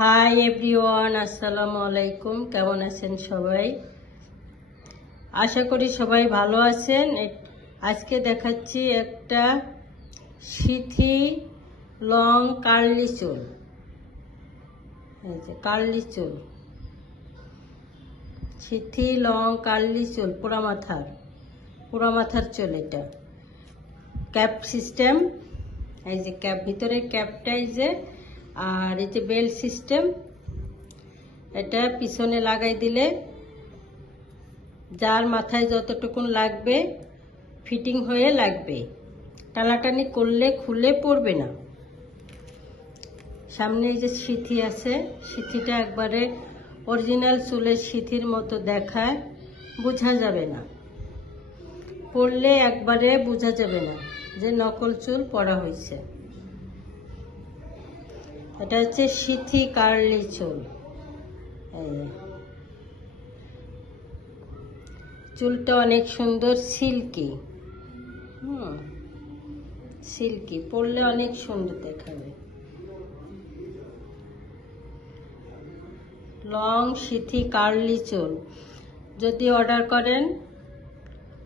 Hi everyone, আসসালামু আলাইকুম। কেমন আছেন সবাই? আশা করি সবাই ভালো আছেন। আজকে দেখাচ্ছি একটা সিথি লং কার্লি চুল। এই যে কার্লি চুল, সিথি লং কার্লি চুল, পুরা মাথার চুল। এটা ক্যাপ সিস্টেম। এই যে ক্যাপ, ভিতরে ক্যাপটা এই যে, আর এই যে বেল্ট সিস্টেম। এটা পিছনে লাগাই দিলে যার মাথায় যতটুকুন লাগবে ফিটিং হয়ে লাগবে, টানাটানি করলে খুলে পড়বে না। সামনে এই যে সিথি আছে, সিথিটা একবারে অরিজিনাল চুলের সিথির মতো দেখায়, বোঝা যাবে না, পরলে একবারে বোঝা যাবে না যে নকল চুল পরা হয়েছে। এটা হচ্ছে সিথি কার্লি চুল। চুলটা অনেক সুন্দর, সিল্কি। সিল্কি, পরলে অনেক সুন্দর দেখাবে। লং সিথি কার্লি চুল যদি অর্ডার করেন,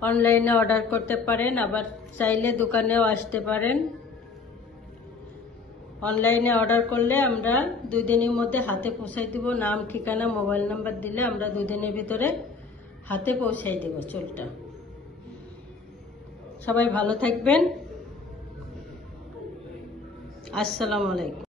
অনলাইনে অর্ডার করতে পারেন, আবার চাইলে দোকানেও আসতে পারেন। অনলাইনে অর্ডার করলে আমরা 2 দিনের মধ্যে হাতে পৌঁছাই দিব। নাম, ঠিকানা, মোবাইল নাম্বার দিলে আমরা 2 দিনের ভিতরে হাতে পৌঁছাই দেব চুলটা। সবাই ভালো থাকবেন। আসসালামু আলাইকুম।